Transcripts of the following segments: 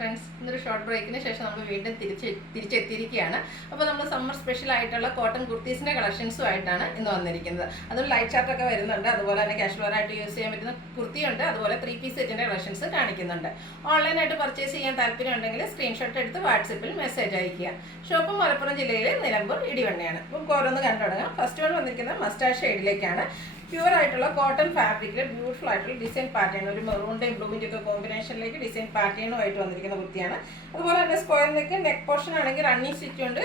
Friends, ഇന്നൊരു short ബ്രേക്കിന് ശേഷം നമ്മൾ വീണ്ടും തിരിച്ചെത്തിയിരിക്കുകയാണ്. അപ്പോൾ നമ്മൾ സമ്മർ സ്പെഷ്യൽ ആയിട്ടുള്ള കോട്ടൺ കുർത്തീസിൻ്റെ കളക്ഷൻസുമായിട്ടാണ് ഇന്ന് വന്നിരിക്കുന്നത്. അതും ലൈറ്റ് ചാർട്ടൊക്കെ വരുന്നുണ്ട്. അതുപോലെ തന്നെ കാഷ്വൽ ആയിട്ട് യൂസ് ചെയ്യാൻ പറ്റുന്ന കുർത്തിയുണ്ട്. അതുപോലെ 3 പീസ് സെറ്റിൻ്റെ കളക്ഷൻസ് കാണിക്കുന്നുണ്ട്. ഓൺലൈനായിട്ട് പർച്ചേസ് ചെയ്യാൻ താല്പര്യം ഉണ്ടെങ്കിൽ സ്ക്രീൻഷോട്ട് എടുത്ത് വാട്സപ്പിൽ മെസ്സേജ് അയയ്ക്കുക. ഷോപ്പ് മലപ്പുറം ജില്ലയിലെ നിലമ്പൂർ ഇടിവണ്ണയാണ്. നമുക്ക് ഓരോന്ന് കണ്ടു തുടങ്ങാം. ഫസ്റ്റ് വൺ വന്നിരിക്കുന്നത് മസ്റ്റാർഡ് ഷെയ്ഡിലേക്കാണ്. പ്യുവർ ആയിട്ടുള്ള കോട്ടൺ ഫാബ്രിക്കിൽ ബ്യൂട്ടിഫുൾ ആയിട്ടുള്ള ഡിസൈൻ പാറ്റേൺ, ഒരു മെറൂണിൻ്റെയും ബ്ലൂവിൻ്റെ ഒക്കെ കോമ്പിനേഷനിലേക്ക് ഡിസൈൻ പാറ്റേണുമായിട്ട് വന്നിരിക്കുന്ന കുർത്തിയാണ്. അതുപോലെ തന്നെ സ്ക്വയറിലേക്ക് നെക്ക് പോർഷൻ ആണെങ്കിൽ റണ്ണിങ് സ്റ്റിച്ച് കൊണ്ട്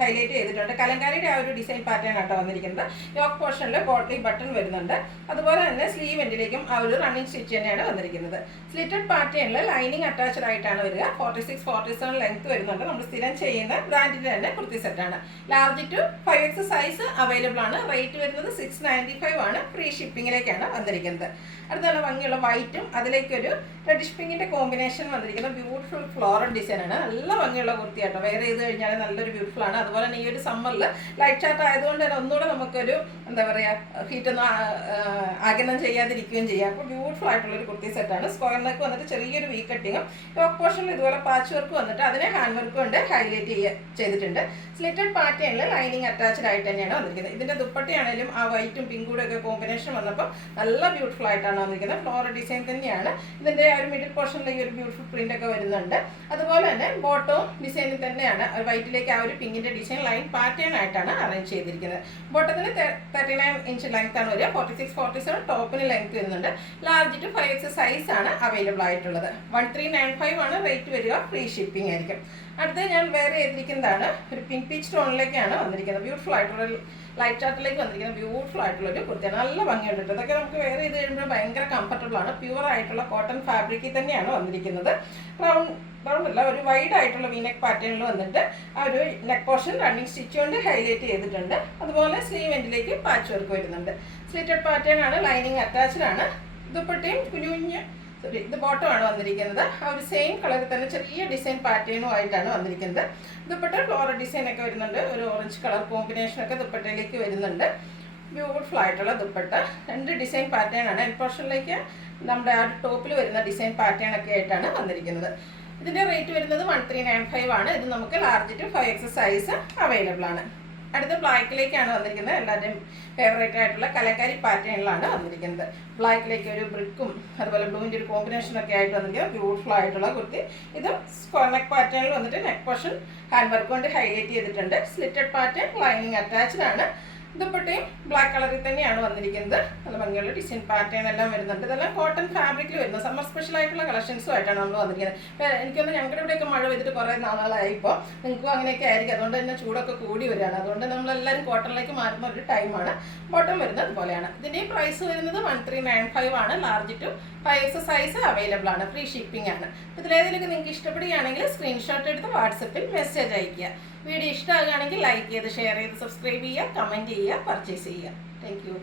ഹൈലൈറ്റ് ചെയ്തിട്ടുണ്ട്. കലങ്കാരിയുടെ ആ ഒരു ഡിസൈൻ പാറ്റേൺ ആട്ടോ വന്നിരിക്കുന്നത്. യോക്ക് പോർഷനിൽ ബോട്ടിൽ ബട്ടൺ വരുന്നുണ്ട്. അതുപോലെ തന്നെ സ്ലീവ് എൻഡിലേക്കും ആ ഒരു റണ്ണിങ് സ്റ്റിച്ച് തന്നെയാണ് വന്നിരിക്കുന്നത്. സ്ലിറ്റഡ് പാറ്റേണിൽ ലൈനിങ് അറ്റാച്ച്ഡ് ആയിട്ടാണ് വരിക. 46-47 ലെങ്ത് വരുന്നുണ്ട്. നമ്മൾ സ്ഥിരം ചെയ്യുന്ന ബ്രാൻഡിൻ്റെ തന്നെ കുർത്തി സെറ്റാണ്. Large to 5X size available ആണ്. റേറ്റ് വരുന്നത് 695 ആണ്. ഫ്രീ ഷിപ്പിങ്ങിലേക്കാണ് വന്നിരിക്കുന്നത്. അടുത്ത നല്ല ഭംഗിയുള്ള വൈറ്റും അതിലേക്കൊരു റെഡിഷ് പിങ്കിൻ്റെ കോമ്പിനേഷൻ വന്നിരിക്കുന്ന ബ്യൂട്ടിഫുൾ ഫ്ലോറൽ ഡിസൈനാണ്. നല്ല ഭംഗിയുള്ള കുർത്തിയാട്ടോ. വെയർ ചെയ്ത് കഴിഞ്ഞാൽ നല്ലൊരു ബ്യൂട്ടിഫുൾ ആണ്. അതുപോലെ തന്നെ ഈ ഒരു സമ്മറിൽ ലൈറ്റ് ചാർട്ട് ആയതുകൊണ്ട് തന്നെ ഒന്നുകൂടെ നമുക്കൊരു എന്താ പറയുക, ഹീറ്റൊന്നും ആഗിരണം ചെയ്യാതിരിക്കുകയും ചെയ്യാം. അപ്പോൾ ബ്യൂട്ടിഫുൾ ആയിട്ടുള്ളൊരു കുർത്തി സെറ്റാണ്. സ്ക്വയർ നെക്ക് വന്നിട്ട് ചെറിയൊരു വി കട്ടിങ്ങും യോക്ക് പോർഷനിൽ ഇതുപോലെ പാച്ച് വർക്ക് വന്നിട്ട് അതിനെ ഹാൻഡ് വർക്ക് കൊണ്ട് ഹൈലൈറ്റ് ചെയ്തിട്ടുണ്ട്. സ്ലിറ്റഡ് പാറ്റേണിൽ ലൈനിങ് അറ്റാച്ച്ഡ് ആയിട്ട് തന്നെയാണ് വന്നിരിക്കുന്നത്. ഇതിൻ്റെ ദുപ്പട്ടയാണെങ്കിലും ആ വൈറ്റും പിങ്കൂടെ ഒക്കെ കോമ്പിനേഷൻ വന്നപ്പോൾ നല്ല ബ്യൂട്ടിഫുൾ ആയിട്ടാണ് വന്നിരിക്കുന്നത്. ഫ്ലോറൽ ഡിസൈൻ തന്നെയാണ്. ഇതിൻ്റെ ഒരു മിഡിൽ പോർഷനിൽ ഈ ഒരു ബ്യൂട്ടിഫുൾ പ്രിന്റ് ഒക്കെ വരുന്നുണ്ട്. അതുപോലെ തന്നെ ബോട്ടവും ഡിസൈനിൽ തന്നെയാണ് വൈറ്റിലേക്ക് ആ ഒരു പിങ്കിൻ്റെ ഡിസൈൻ ലൈൻ പാറ്റേൺ ആയിട്ടാണ് അറേഞ്ച് ചെയ്തിരിക്കുന്നത്. ബോട്ടത്തിന് 39 ഇഞ്ച് ലെങ്ത് ആണ് വരിക. 46-47 ടോപ്പിന് ലെങ്ത് വരുന്നുണ്ട്. ലാർജ് ടു 5X സൈസ് ആണ് അവൈലബിൾ ആയിട്ടുള്ളത്. 1395 ആണ് റേറ്റ് വരിക. ഫ്രീ ഷിപ്പിംഗ് ആയിരിക്കും. അടുത്ത് ഞാൻ വേറെ ചെയ്തിരിക്കുന്നതാണ് ഒരു പിങ്ക് പീച്ച് ടോണിലേക്കാണ് വന്നിരിക്കുന്നത്. ബ്യൂട്ടിഫുൾ ആയിട്ടുള്ള ലൈറ്റ് ചാർട്ടിലേക്ക് വന്നിരിക്കുന്ന ബ്യൂട്ടിഫുൾ ആയിട്ടുള്ള ഒരു കുർത്തിയാണ്. നല്ല ഭംഗിയുണ്ട്. ഇതൊക്കെ നമുക്ക് വേറെ ചെയ്ത് കഴിയുമ്പോൾ ഭയങ്കര കംഫർട്ടബിൾ ആണ്. പ്യുവർ ആയിട്ടുള്ള കോട്ടൺ ഫാബ്രിക്കിൽ തന്നെയാണ് വന്നിരിക്കുന്നത്. റൗണ്ട് അല്ല, ഒരു വൈഡ് ആയിട്ടുള്ള വീനെക്ക് പാറ്റേണിൽ വന്നിട്ട് ആ ഒരു നെക്ക് പോർഷൻ റണ്ണിങ് സ്റ്റിച്ച് കൊണ്ട് ഹൈലൈറ്റ് ചെയ്തിട്ടുണ്ട്. അതുപോലെ സ്ലീവ് എൻഡിലേക്ക് പാച്ച് വർക്ക് വരുന്നുണ്ട്. സ്ലിറ്റഡ് പാറ്റേൺ ആണ്. ലൈനിങ് അറ്റാച്ച്ഡ് ആണ്. ദുപ്പട്ടയും കുഞ്ഞുകുഞ്ഞ് ഇത് ബോട്ടമാണ് വന്നിരിക്കുന്നത്. ആ ഒരു സെയിം കളറിൽ തന്നെ ചെറിയ ഡിസൈൻ പാറ്റേണുമായിട്ടാണ് വന്നിരിക്കുന്നത്. ദുപ്പട്ട ഫ്ലോറൽ ഡിസൈൻ ഒക്കെ വരുന്നുണ്ട്. ഒരു ഓറഞ്ച് കളർ കോമ്പിനേഷനൊക്കെ ദുപ്പട്ടയിലേക്ക് വരുന്നുണ്ട്. ബ്യൂട്ടിഫുൾ ആയിട്ടുള്ള ദുപ്പട്ട. 2 ഡിസൈൻ പാറ്റേൺ ആണ്. എൻ പോർഷനിലേക്ക് നമ്മുടെ ആ ടോപ്പിൽ വരുന്ന ഡിസൈൻ പാറ്റേൺ ഒക്കെ ആയിട്ടാണ് വന്നിരിക്കുന്നത്. ഇതിൻ്റെ റേറ്റ് വരുന്നത് 1395 ആണ്. ഇത് നമുക്ക് large to 5X size available ആണ്. അടുത്ത ബ്ലാക്കിലേക്കാണ് വന്നിരിക്കുന്നത്. എല്ലാവരുടെയും ഫേവറേറ്റ് ആയിട്ടുള്ള കലങ്കാരി പാറ്റേണിലാണ് വന്നിരിക്കുന്നത്. ബ്ലാക്കിലേക്ക് ഒരു ബ്രിക്കും അതുപോലെ ബ്ലൂവിൻ്റെ ഒരു കോമ്പിനേഷനൊക്കെ ആയിട്ട് വന്നിരിക്കുന്നത് ബ്യൂട്ടിഫുൾ ആയിട്ടുള്ള കുർത്തി. ഇത് സ്ക്വയർ നെക്ക് പാറ്റേണിൽ വന്നിട്ട് നെക്ക് പോർഷൻ ഹാൻഡ് വർക്ക് കൊണ്ട് ഹൈലൈറ്റ് ചെയ്തിട്ടുണ്ട്. സ്ലിറ്റഡ് പാറ്റേൺ, ലൈനിങ് അറ്റാച്ച്ഡ് ആണ്. ദുപ്പട്ടയും ബ്ലാക്ക് കളറിൽ തന്നെയാണ് വന്നിരിക്കുന്നത്. നല്ല ഭംഗിയുള്ള ഡിസൈൻ പാറ്റേൺ എല്ലാം വരുന്നുണ്ട്. ഇതെല്ലാം കോട്ടൺ ഫാബ്രിക്കിൽ വരുന്ന സമ്മർ സ്പെഷ്യൽ ആയിട്ടുള്ള കളക്ഷൻസുമായിട്ടാണ് നമ്മൾ വന്നിരിക്കുന്നത്. എനിക്കൊന്ന് ഞങ്ങളുടെ ഇവിടെയൊക്കെ മഴ പെയ്തിട്ട് കുറേ നാളുകളായി. ഇപ്പോൾ നിങ്ങൾക്കും അങ്ങനെയൊക്കെ ആയിരിക്കും. അതുകൊണ്ട് തന്നെ ചൂടൊക്കെ കൂടി വരികയാണ്. അതുകൊണ്ട് നമ്മളെല്ലാവരും കോട്ടണിലേക്ക് മാറുന്ന ഒരു ടൈമാണ്. ബോട്ടം വരുന്നത് അതുപോലെയാണ്. ഇതിൻ്റെ പ്രൈസ് വരുന്നത് 1395 ആണ്. Large to 5X size available ആണ്. ഫ്രീ ഷിപ്പിംഗ് ആണ്. ഇതിലേതെങ്കിലും നിങ്ങൾക്ക് ഇഷ്ടപ്പെടുകയാണെങ്കിൽ സ്ക്രീൻഷോട്ട് എടുത്ത് വാട്സപ്പിൽ മെസ്സേജ് അയയ്ക്കുക. വീഡിയോ ഇഷ്ടമാകുകയാണെങ്കിൽ ലൈക്ക് ചെയ്ത് ഷെയർ ചെയ്ത് സബ്സ്ക്രൈബ് ചെയ്യുക, കമൻറ്റ് ചെയ്യുക, പർച്ചേസ് ചെയ്യുക. Thank U.